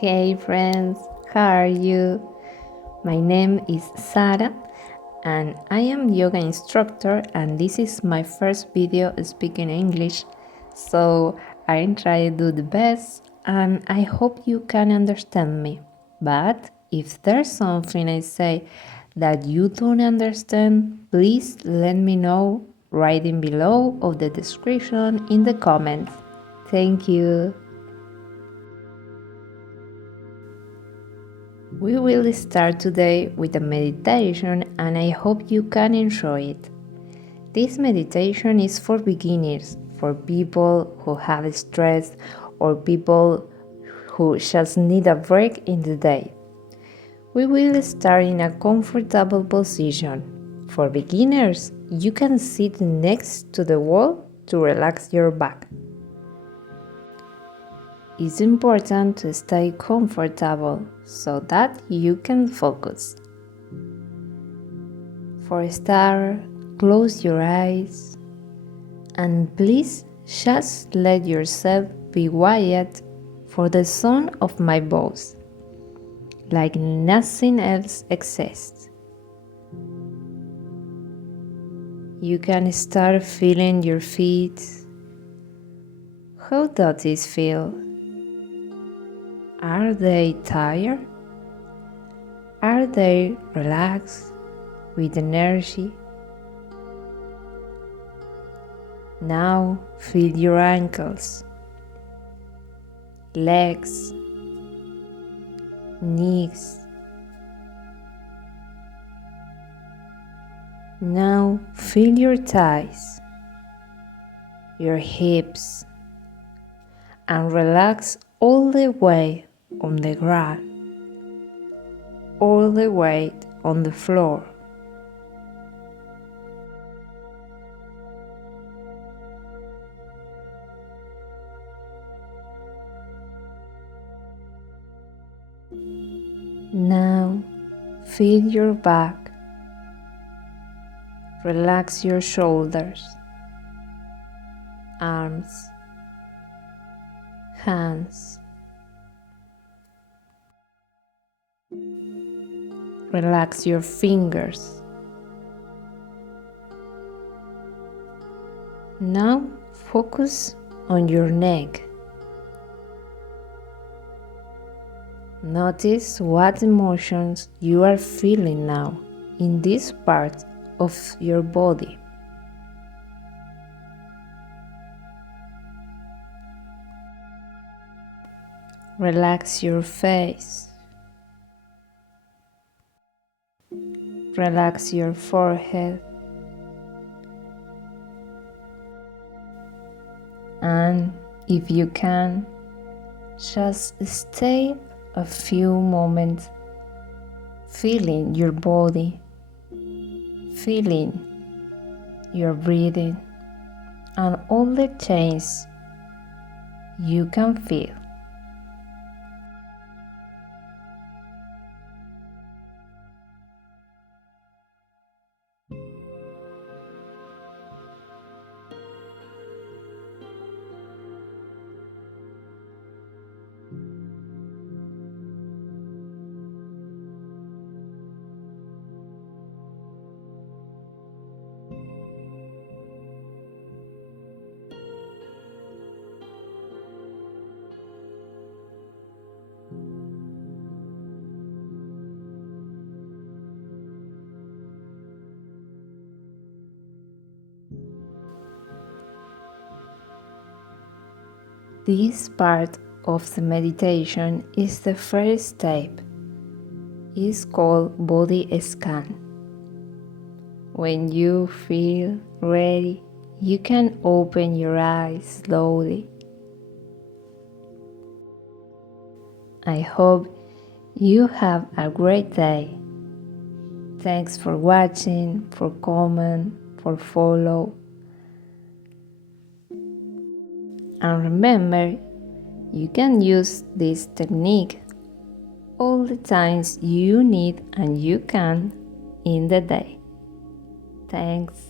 Hey friends, how are you? My name is Sara and I am yoga instructor and this is my first video speaking English. So I try to do the best and I hope you can understand me. But if there's something I say that you don't understand, please let me know writing below of the description in the comments. Thank you. We will start today with a meditation and I hope you can enjoy it. This meditation is for beginners, for people who have stress or people who just need a break in the day. We will start in a comfortable position. For beginners, you can sit next to the wall to relax your back. It's important to stay comfortable so that you can focus. For a start, close your eyes and please just let yourself be quiet for the sound of my voice, like nothing else exists. You can start feeling your feet. How does this feel? Are they tired? Are they relaxed, with energy? Now feel your ankles, legs, knees. Now feel your thighs, your hips, and relax all the way on the ground, all the way on the floor. Now feel your back, relax your shoulders, arms, hands. Relax your fingers. Now focus on your neck. Notice what emotions you are feeling now in this part of your body. Relax your face. Relax your forehead. And if you can, just stay a few moments feeling your body, feeling your breathing, and all the changes you can feel. This part of the meditation is the first step. It's called body scan. When you feel ready, you can open your eyes slowly. I hope you have a great day. Thanks for watching, for comment, for follow. And remember, you can use this technique all the times you need and you can in the day. Thanks.